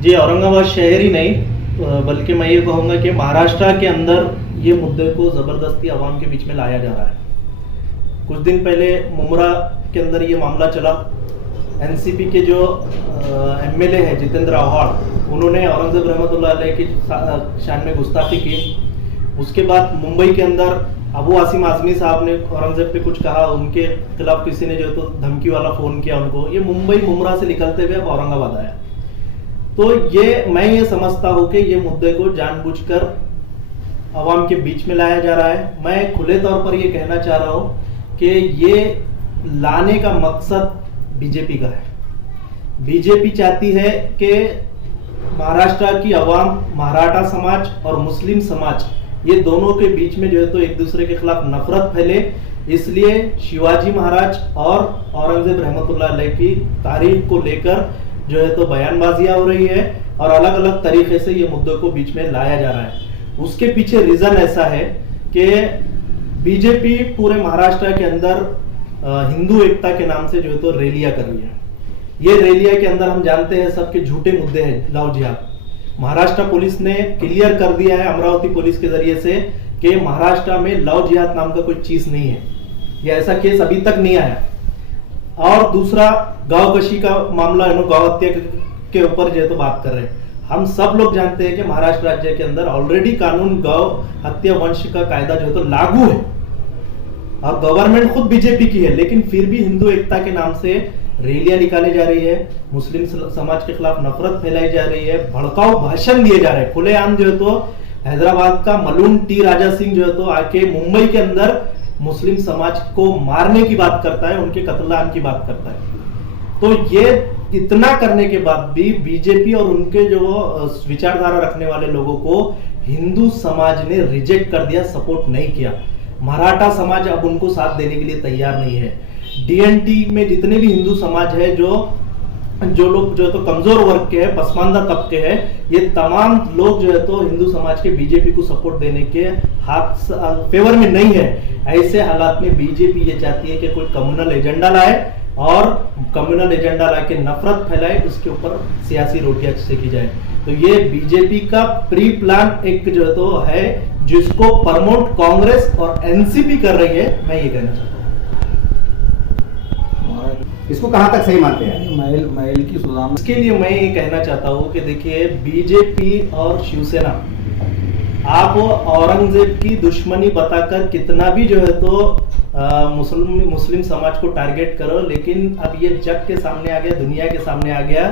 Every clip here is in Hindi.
जी, औरंगाबाद शहर ही नहीं बल्कि मैं ये कहूँगा कि महाराष्ट्र के अंदर ये मुद्दे को ज़बरदस्ती आवाम के बीच में लाया जा रहा है। कुछ दिन पहले मुमरा के अंदर ये मामला चला। एनसीपी के जो एमएलए है जितेंद्र आव्हाड, उन्होंने औरंगजेब रहमतुल्लाह अलैह की शान में गुस्ताखी की। उसके बाद मुंबई के अंदर अबू आसिम आजमी साहब ने औरंगजेब पे कुछ कहा, उनके खिलाफ किसी ने जो तो धमकी वाला फोन किया उनको। ये मुंबई मुमरा से निकलते हुए अब औरंगाबाद आया। तो मैं ये समझता हूँ कि ये मुद्दे को जानबूझकर आवाम के बीच में लाया जा रहा है। मैं खुले तौर पर ये कहना चाह रहा हूँ कि ये लाने का मकसद बीजेपी का है। बीजेपी चाहती है कि महाराष्ट्र की आवाम, मराठा समाज और मुस्लिम समाज, ये दोनों के बीच में जो है तो एक दूसरे के खिलाफ नफरत फैले। इसलिए शिवाजी महाराज और औरंगजेब रहमतुल्लाह अलैह की तारीख को लेकर जो है तो बयानबाजियां हो रही है और अलग अलग तरीके से ये मुद्दों को बीच में लाया जा रहा है। उसके पीछे रीजन ऐसा है कि बीजेपी पूरे महाराष्ट्र के अंदर हिंदू एकता के नाम से जो है तो रैलियां कर रही है। ये रैलियां के अंदर हम जानते हैं सबके झूठे मुद्दे हैं। लव जिहाद, महाराष्ट्र पुलिस ने क्लियर कर दिया है अमरावती पुलिस के जरिए से कि महाराष्ट्र में लव जिहाद नाम का कोई चीज नहीं है। ये ऐसा केस अभी तक नहीं आया। और दूसरा, गांव कशी का मामला है, गांव हत्या के ऊपर जो है तो बात कर रहे हैं। हम सब लोग जानते हैं कि महाराष्ट्र राज्य के अंदर ऑलरेडी कानून गांव हत्या वंश का कायदा जो है तो लागू है और गवर्नमेंट खुद बीजेपी की है, लेकिन फिर भी हिंदू एकता के नाम से रैलियां निकाली जा रही है, मुस्लिम समाज के खिलाफ नफरत फैलाई जा रही है, भड़काऊ भाषण दिए जा रहे हैं। खुलेआम जो है तो हैदराबाद का मलून टी राजा सिंह जो है तो आके मुंबई के अंदर मुस्लिम समाज को मारने की बात करता है, उनके कत्लेआम की बात करता है। तो ये इतना करने के बाद भी बीजेपी और उनके जो विचारधारा रखने वाले लोगों को हिंदू समाज ने रिजेक्ट कर दिया, सपोर्ट नहीं किया। मराठा समाज अब उनको साथ देने के लिए तैयार नहीं है। डीएनटी में जितने भी हिंदू समाज है, जो लोग जो है तो कमजोर वर्ग के हैं, पसमानदा तबके हैं, ये तमाम लोग जो है तो हिंदू समाज के बीजेपी को सपोर्ट देने के फेवर में नहीं है। ऐसे हालात में बीजेपी ये चाहती है कि कोई कम्युनल एजेंडा लाए और कम्युनल एजेंडा लाके नफरत फैलाए, उसके ऊपर सियासी रोटियां सेकी जाए। तो ये बीजेपी का प्री प्लान एक जो है तो है, जिसको प्रमोट कांग्रेस और एनसीपी कर रही है। मैं ये कहना चाहता हूँ। इसको कहां तक सही मानते हैं? महल की सुधार। इसके लिए मैं ये कहना चाहता हूँ कि देखिए, बीजेपी और शिवसेना, आप औरंगजेब की दुश्मनी बताकर कितना भी जो है तो मुस्लिम समाज को टारगेट करो, लेकिन अब ये जग के सामने आ गया, दुनिया के सामने आ गया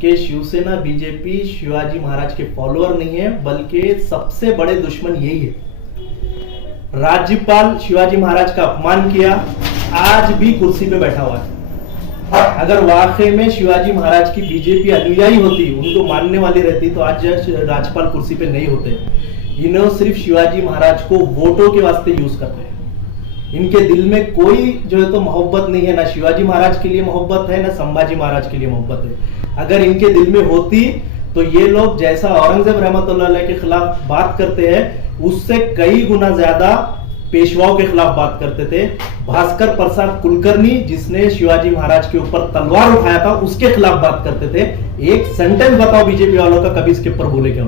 कि शिवसेना बीजेपी शिवाजी महाराज के फॉलोअर नहीं है, बल्कि सबसे बड़े दुश्मन यही है। राज्यपाल शिवाजी महाराज का अपमान किया, आज भी कुर्सी पे बैठा हुआ है। अगर वाकई में शिवाजी महाराज की बीजेपी अनुयायी होती, उनको मानने वाली रहती, तो आज राज्यपाल कुर्सी पे नहीं होते। इन्होंने सिर्फ शिवाजी महाराज को वोटों के वास्ते यूज करते हैं। इनके दिल में कोई जो है तो मोहब्बत नहीं है, ना शिवाजी महाराज के लिए मोहब्बत है, ना संभाजी महाराज के लिए मोहब्बत है। अगर इनके दिल में होती तो ये लोग जैसा औरंगजेब रहमतुल्लाह अलैह के खिलाफ बात करते हैं, उससे कई गुना ज्यादा पेशवाओं के खिलाफ बात करते थे। भास्कर प्रसाद कुलकर्णी, जिसने शिवाजी महाराज के ऊपर तलवार उठाया था, उसके खिलाफ बात करते थे। एक सेंटेंस बताओ बीजेपी वालों का, कभी इसके ऊपर बोले क्यों?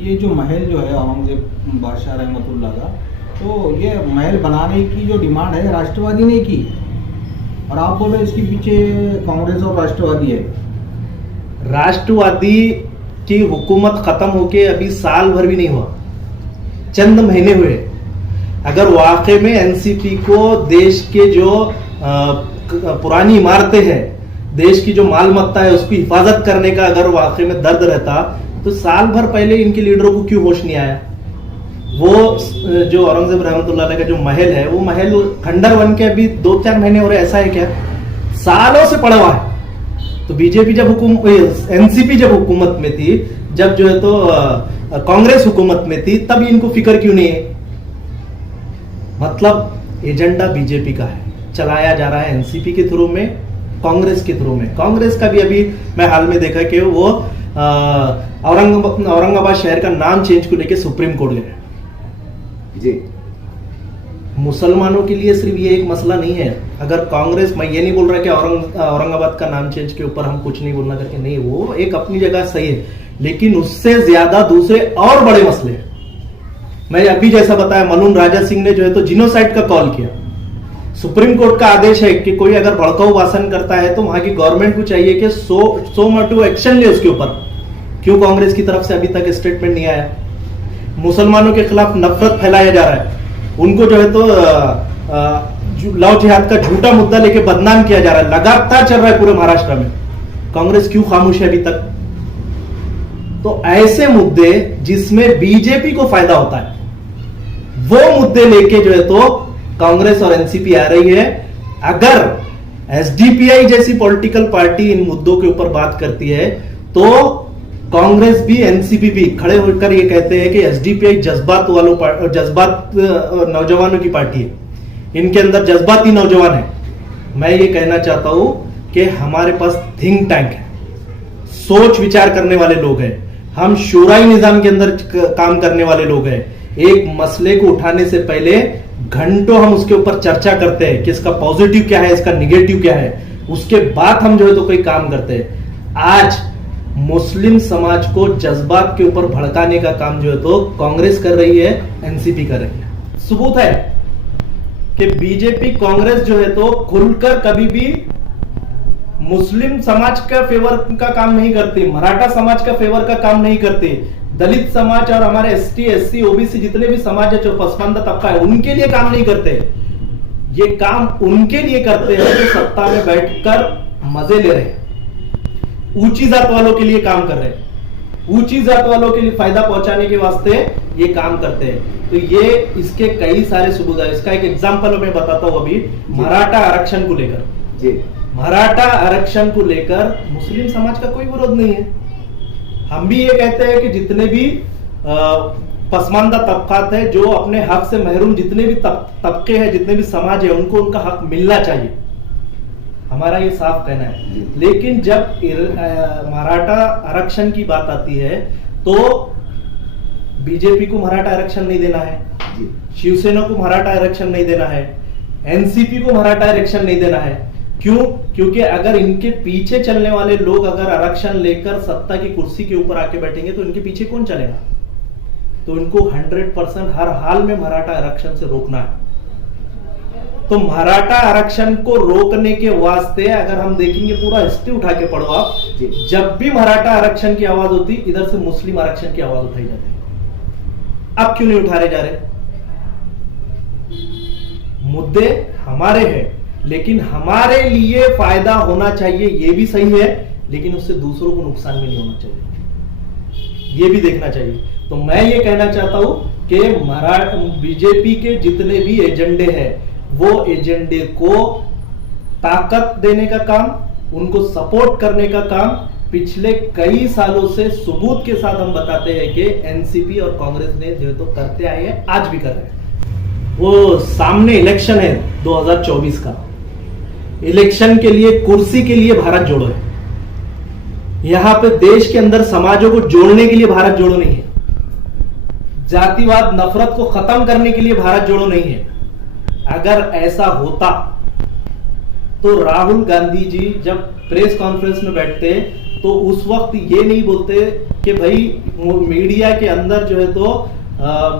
ये जो महल जो है औरंगजेब बादशाह रहमतुल्लाह का, तो ये महल बनाने की जो डिमांड है राष्ट्रवादी ने की, और आप बोल रहे इसके पीछे कांग्रेस और राष्ट्रवादी है। राष्ट्रवादी की हुकूमत खत्म होके अभी साल भर भी नहीं हुआ, चंद महीने हुए। अगर वाकई में एनसीपी को देश के जो पुरानी इमारतें हैं, देश की जो मालमत्ता है, उसकी हिफाजत करने का अगर वाकई में दर्द रहता, तो साल भर पहले इनके लीडरों को क्यों होश नहीं आया? वो जो औरंगजेब रहमतुल्लाह अलैह का जो महल है, वो महल खंडर बन के अभी 2-4 महीने हो रहे, ऐसा है क्या? सालों से पड़ा हुआ है। तो बीजेपी जब एनसीपी जब हुकूमत में थी, जब जो है तो कांग्रेस हुकूमत में थी, तब इनको फिक्र क्यों नहीं है? मतलब एजेंडा बीजेपी का है, चलाया जा रहा है एनसीपी के थ्रू में, कांग्रेस के थ्रू में। कांग्रेस का भी अभी मैं हाल में देखा कि वो औरंगाबाद शहर का नाम चेंज को लेकर सुप्रीम कोर्ट गए। जी, मुसलमानों के लिए सिर्फ ये एक मसला नहीं है। अगर कांग्रेस, मैं ये नहीं बोल रहा कि औरंगाबाद का नाम चेंज के ऊपर हम कुछ नहीं बोलना करके, नहीं, वो एक अपनी जगह सही है, लेकिन उससे ज्यादा दूसरे और बड़े मसले हैं। मैं अभी जैसा बताया, मलून राजा सिंह ने जो है तो जिनोसाइड का कॉल किया। सुप्रीम कोर्ट का आदेश है कि कोई अगर भड़काऊ भाषण करता है तो वहां की गवर्नमेंट को चाहिए कि सो मोटिव एक्शन ले उसके ऊपर। क्यों कांग्रेस की तरफ से अभी तक स्टेटमेंट नहीं आया? मुसलमानों के खिलाफ नफरत फैलाया जा रहा है, उनको जो है तो लव जिहाद का झूठा मुद्दा लेके बदनाम किया जा रहा है, लगातार चल रहा है पूरे महाराष्ट्र में। कांग्रेस क्यों खामोश है अभी तक? तो ऐसे मुद्दे जिसमें बीजेपी को फायदा होता है, वो मुद्दे लेके जो है तो कांग्रेस और एनसीपी आ रही है। अगर एसडीपीआई जैसी पॉलिटिकल पार्टी इन मुद्दों के ऊपर बात करती है तो कांग्रेस भी एनसीपी भी खड़े होकर ये कहते हैं कि एसडीपीआई जज्बात नौजवानों की पार्टी है, इनके अंदर जज्बाती नौजवान है। मैं ये कहना चाहता हूं कि हमारे पास थिंक टैंक है, सोच विचार करने वाले लोग हैं, हम शूराई निजाम के अंदर काम करने वाले लोग हैं। एक मसले को उठाने से पहले घंटों हम उसके ऊपर चर्चा करते हैं कि इसका पॉजिटिव क्या है, इसका निगेटिव क्या है, उसके बाद हम जो है तो कोई काम करते हैं। आज मुस्लिम समाज को जज्बात के ऊपर भड़काने का काम जो है तो कांग्रेस कर रही है, एनसीपी कर रही है। सबूत है कि बीजेपी कांग्रेस जो है तो खुलकर कभी भी मुस्लिम समाज का फेवर का काम नहीं करती, मराठा समाज का फेवर का काम नहीं करती, दलित समाज और हमारे एसटी एससी ओबीसी जितने भी समाज है, जो पसमानदा तबका है, उनके लिए काम नहीं करते। ये काम उनके लिए करते हैं जो सत्ता में बैठकर मजे ले रहे हैं, ऊंची जात वालों के लिए काम कर रहे हैं, ऊंची जात वालों के लिए फायदा पहुंचाने के वास्ते ये काम करते हैं। तो ये इसके कई सारे सबूत है। इसका एक एग्जांपल मैं बताता हूं। अभी मराठा आरक्षण को लेकर जी, मराठा आरक्षण को लेकर मुस्लिम समाज का कोई विरोध नहीं है। हम भी ये कहते हैं कि जितने भी पसमानदा तबकात है, जो अपने हक से महरूम जितने भी तबके हैं, जितने भी समाज है, उनको उनका हक मिलना चाहिए, हमारा ये साफ कहना है। लेकिन जब मराठा आरक्षण की बात आती है तो बीजेपी को मराठा आरक्षण नहीं देना है, शिवसेना को मराठा आरक्षण नहीं देना है, एनसीपी को मराठा आरक्षण नहीं देना है। क्यों? क्योंकि अगर इनके पीछे चलने वाले लोग अगर आरक्षण लेकर सत्ता की कुर्सी के ऊपर आके बैठेंगे तो इनके पीछे कौन चलेगा? तो इनको 100% हर हाल में मराठा आरक्षण से रोकना है। तो मराठा आरक्षण को रोकने के वास्ते अगर हम देखेंगे, पूरा हिस्ट्री उठा के पढ़ो आप, जब भी मराठा आरक्षण की आवाज होती, इधर से मुस्लिम आरक्षण की आवाज उठाई जाती। अब क्यों नहीं उठा रहे जा रहे? मुद्दे हमारे हैं, लेकिन हमारे लिए फायदा होना चाहिए, ये भी सही है, लेकिन उससे दूसरों को नुकसान भी नहीं होना चाहिए, ये भी देखना चाहिए। तो मैं ये कहना चाहता हूं कि बीजेपी के जितने भी एजेंडे हैं, वो एजेंडे को ताकत देने का काम, उनको सपोर्ट करने का काम पिछले कई सालों से सबूत के साथ हम बताते हैं कि एनसीपी और कांग्रेस ने जो तो करते आए हैं, आज भी कर रहे हैं। वो सामने इलेक्शन है 2024 का, इलेक्शन के लिए, कुर्सी के लिए भारत जोड़ो है। यहां पे देश के अंदर समाजों को जोड़ने के लिए भारत जोड़ो नहीं है, जातिवाद नफरत को खत्म करने के लिए भारत जोड़ो नहीं है। अगर ऐसा होता तो राहुल गांधी जी जब प्रेस कॉन्फ्रेंस में बैठते तो उस वक्त ये नहीं बोलते कि भाई मीडिया के अंदर जो है तो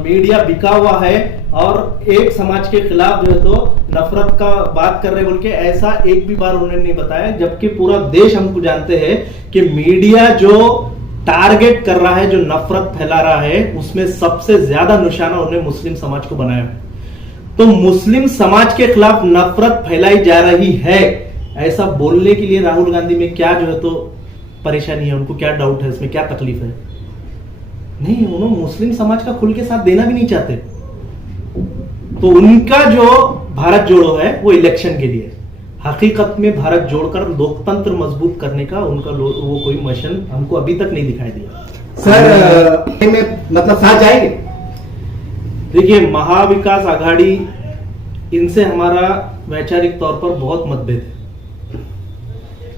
मीडिया बिका हुआ है और एक समाज के खिलाफ जो है तो नफरत का बात कर रहे बोल के, ऐसा एक भी बार उन्होंने नहीं बताया। जबकि पूरा देश हमको जानते हैं कि मीडिया जो टारगेट कर रहा है, जो नफरत फैला रहा है, उसमें सबसे ज्यादा निशाना उन्होंने मुस्लिम समाज को बनाया है। तो मुस्लिम समाज के खिलाफ नफरत फैलाई जा रही है, ऐसा बोलने के लिए राहुल गांधी में क्या जो है तो परेशानी है, उनको क्या डाउट है, इसमें क्या तकलीफ है? नहीं, उन्होंने मुस्लिम समाज का खुल के साथ देना भी नहीं चाहते। तो उनका जो भारत जोड़ो है वो इलेक्शन के लिए, हकीकत में भारत जोड़कर लोकतंत्र मजबूत करने का उनका वो कोई मिशन हमको अभी तक नहीं दिखाई दिया। सर में मतलब साथ जाएंगे? देखिए, महाविकास आघाड़ी, इनसे हमारा वैचारिक तौर पर बहुत मतभेद है,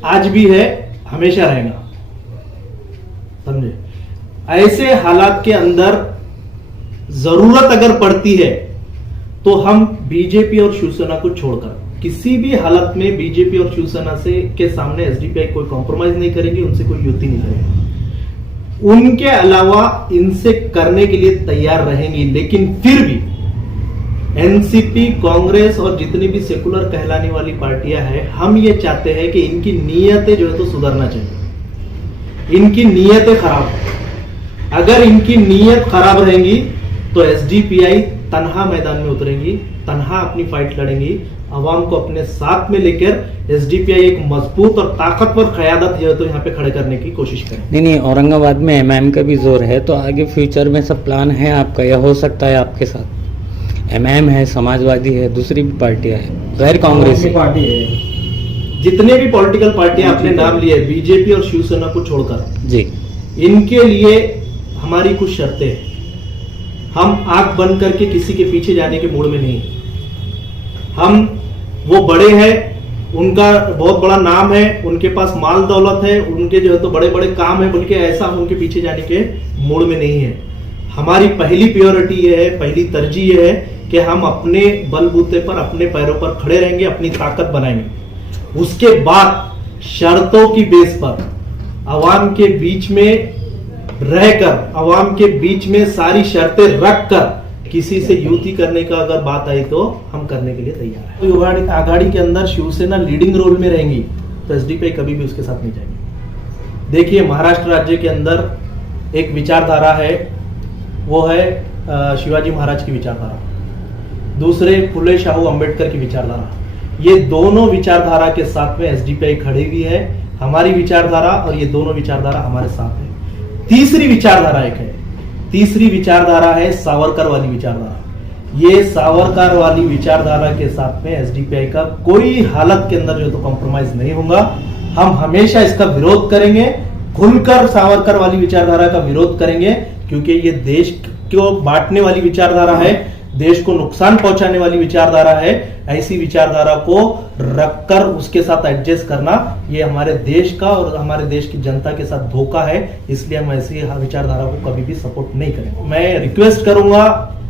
आज भी है, हमेशा रहेगा, समझे। ऐसे हालात के अंदर जरूरत अगर पड़ती है तो हम बीजेपी और शिवसेना को छोड़कर किसी भी हालत में बीजेपी और शिवसेना से के सामने एसडीपीआई कोई कॉम्प्रोमाइज नहीं करेंगे, उनसे कोई युति नहीं करेंगे। उनके अलावा इनसे करने के लिए तैयार रहेंगी, लेकिन फिर भी एनसीपी, कांग्रेस और जितनी भी सेकुलर कहलाने वाली पार्टियां हैं, हम ये चाहते हैं कि इनकी नीयतें जो है तो सुधरना चाहिए। इनकी नीयतें खराब है। अगर इनकी नीयत खराब रहेंगी तो एसडीपीआई तन्हा मैदान में उतरेंगी, तन्हा अपनी फाइट लड़ेंगी, आवाम को अपने साथ में लेकर एसडीपीआई एक मजबूत और ताकतवर क़यादत जो है तो यहाँ पे खड़े करने की कोशिश करें। नहीं, औरंगाबाद में एमआईएम का भी जोर है, तो आगे फ्यूचर में सब प्लान है आपका, या हो सकता है आपके साथ? एमआईएम है, समाजवादी है, दूसरी भी पार्टियां है, गैर कांग्रेसी पार्टी है। जितने भी पॉलिटिकल पार्टियां आपने नाम लिए, बीजेपी और शिवसेना को छोड़कर जी, इनके लिए हमारी कुछ शर्तें हैं। हम आंख बंद करके किसी के पीछे जाने के मूड में नहीं। हम वो बड़े हैं, उनका बहुत बड़ा नाम है, उनके पास माल दौलत है, उनके जो है तो बड़े बड़े काम है, बल्कि ऐसा हम उनके पीछे जाने के मूड में नहीं है। हमारी पहली प्रायोरिटी ये है, पहली तरजीह ये है कि हम अपने बलबूते पर, अपने पैरों पर खड़े रहेंगे, अपनी ताकत बनाएंगे। उसके बाद शर्तों की बेस पर आवाम के बीच में रहकर, आवाम के बीच में सारी शर्तें रखकर किसी से युति करने का अगर बात आई तो हम करने के लिए तैयार हैं। युवा आघाड़ी के अंदर शिवसेना लीडिंग रोल में रहेंगी तो एसडीपीआई कभी भी उसके साथ नहीं जाएंगे। देखिए, महाराष्ट्र राज्य के अंदर एक विचारधारा है, वो है शिवाजी महाराज की विचारधारा, दूसरे फुले शाहू अंबेडकर की विचारधारा। ये दोनों विचारधारा के साथ में एसडीपीआई खड़ी हुई है, हमारी विचारधारा, और ये दोनों विचारधारा हमारे साथ है। तीसरी विचारधारा एक है, तीसरी विचारधारा है सावरकर वाली विचारधारा। ये सावरकर वाली विचारधारा के साथ में एसडीपीआई का कोई हालत के अंदर जो तो कॉम्प्रोमाइज नहीं होगा। हम हमेशा इसका विरोध करेंगे, खुलकर सावरकर वाली विचारधारा का विरोध करेंगे, क्योंकि ये देश को बांटने वाली विचारधारा है, देश को नुकसान पहुंचाने वाली विचारधारा है। ऐसी विचारधारा को रखकर उसके साथ एडजस्ट करना ये हमारे देश का और हमारे देश की जनता के साथ धोखा है, इसलिए हम ऐसी विचारधारा को कभी भी सपोर्ट नहीं करेंगे। मैं रिक्वेस्ट करूंगा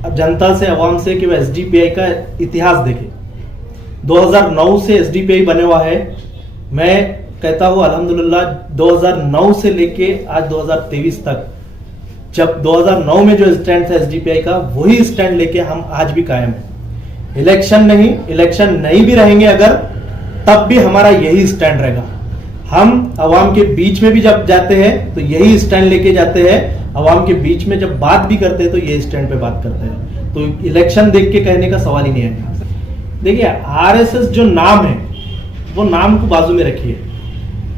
जनता से, आवाम से कि वह एसडीपीआई का इतिहास देखें। 2009 से एसडीपीआई बने हुआ है। मैं कहता हूं अल्हम्दुलिल्लाह 2009 से लेके आज 2023 तक, जब 2009 में जो स्टैंड था एसडीपीआई का, वही स्टैंड लेके हम आज भी कायम हैं। इलेक्शन नहीं भी रहेंगे अगर, तब भी हमारा यही स्टैंड रहेगा। हम आवाम के बीच में भी जब जाते हैं तो यही स्टैंड लेके जाते हैं, आवाम के बीच में जब बात भी करते हैं तो यही स्टैंड पे बात करते हैं। तो इलेक्शन देख के कहने का सवाल ही नहीं है। देखिए, आरएसएस जो नाम है, वो नाम को बाजू में रखिए,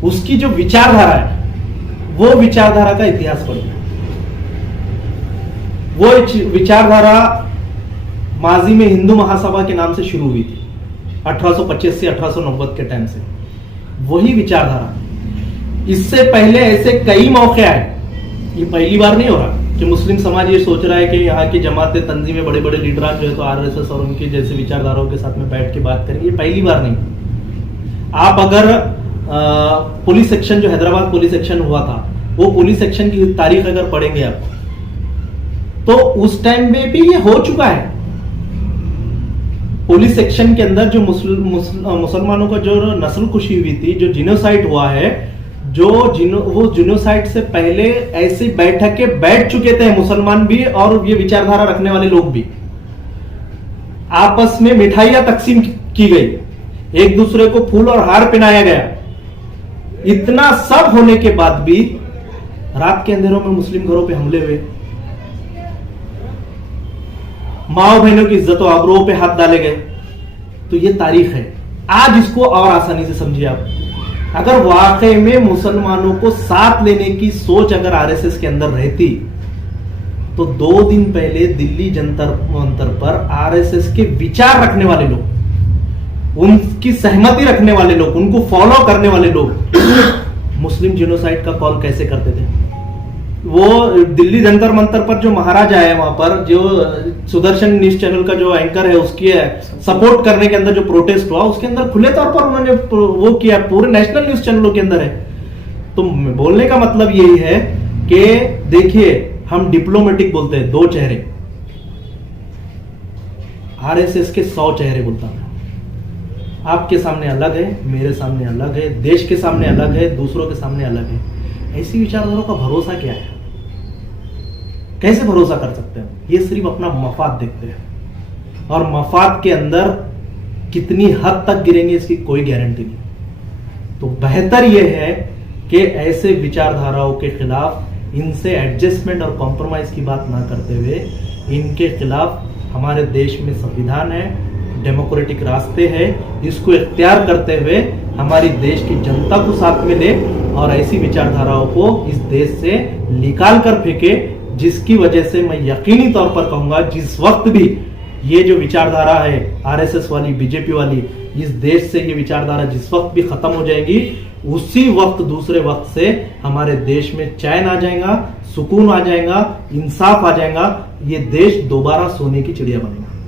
उसकी जो विचारधारा है, वो विचारधारा का इतिहास पढ़िए। वो विचारधारा माजी में हिंदू महासभा के नाम से शुरू हुई थी, 1825 से 1890 के टाइम से वही विचारधारा। इससे पहले ऐसे कई मौके आए, ये पहली बार नहीं हो रहा कि मुस्लिम समाज ये सोच रहा है कि यहाँ की जमातें, तंजीमें, बड़े बड़े लीडरान जो है तो आरएसएस और उनके जैसे विचारधाराओं के साथ में बैठ के बात करेंगे, ये पहली बार नहीं। आप अगर पुलिस सेक्शन, जो हैदराबाद पुलिस सेक्शन हुआ था, वो पुलिस सेक्शन की तारीख अगर पढ़ेंगे आप, तो उस टाइम में भी ये हो चुका है। पुलिस सेक्शन के अंदर जो मुसलमानों का जो नस्लकुशी हुई थी, जो जिनोसाइड हुआ है, वो जिनोसाइड से पहले ऐसी बैठक के बैठ चुके थे मुसलमान भी और ये विचारधारा रखने वाले लोग भी। आपस में मिठाइयां तकसीम की गई, एक दूसरे को फूल और हार पहनाया गया। इतना सब होने के बाद भी रात के अंधेरों में मुस्लिम घरों पे हमले हुए, माओ बहनों की इज्जत और आबरूओं पे हाथ डाले गए। तो ये तारीख है। आज इसको और आसानी से समझिए आप। अगर वाकई में मुसलमानों को साथ लेने की सोच अगर आरएसएस के अंदर रहती, तो 2 दिन पहले दिल्ली जंतर मंतर पर आरएसएस के विचार रखने वाले लोग, उनकी सहमति रखने वाले लोग, उनको फॉलो करने वाले लोग मुस्लिम जिनोसाइड का कॉल कैसे करते थे। वो दिल्ली जंतर मंतर पर जो महाराज आए, वहां पर जो सुदर्शन न्यूज चैनल का जो एंकर है, उसकी सपोर्ट करने के अंदर जो प्रोटेस्ट हुआ, उसके अंदर खुले तौर पर उन्होंने वो किया, पूरे नेशनल न्यूज चैनलों के अंदर है। तो बोलने का मतलब यही है कि देखिए, हम डिप्लोमेटिक बोलते हैं, 2 चेहरे। आरएसएस के 100 चेहरे बोलता मैं। आपके सामने अलग है, मेरे सामने अलग है, देश के सामने अलग है, दूसरों के सामने अलग है। ऐसी विचारधाराओं का भरोसा क्या है? कैसे भरोसा कर सकते हैं? ये सिर्फ अपना मफाद देखते हैं और मफाद के अंदर कितनी हद तक गिरेंगे इसकी कोई गारंटी नहीं। तो बेहतर यह है कि ऐसे विचारधाराओं के खिलाफ इनसे एडजस्टमेंट और कॉम्प्रोमाइज की बात ना करते हुए इनके खिलाफ हमारे देश में संविधान है, डेमोक्रेटिक रास्ते हैं, इसको इख्तियार करते हुए हमारी देश की जनता को साथ में ले और ऐसी विचारधाराओं को इस देश से निकाल कर फेंके, जिसकी वजह से मैं यकीनी तौर पर कहूंगा जिस वक्त भी ये जो विचारधारा है आरएसएस वाली, बीजेपी वाली, इस देश से ये विचारधारा जिस वक्त भी खत्म हो जाएगी, उसी वक्त दूसरे वक्त से हमारे देश में चैन आ जाएगा, सुकून आ जाएगा, इंसाफ आ जाएगा, ये देश दोबारा सोने की चिड़िया बनेगा।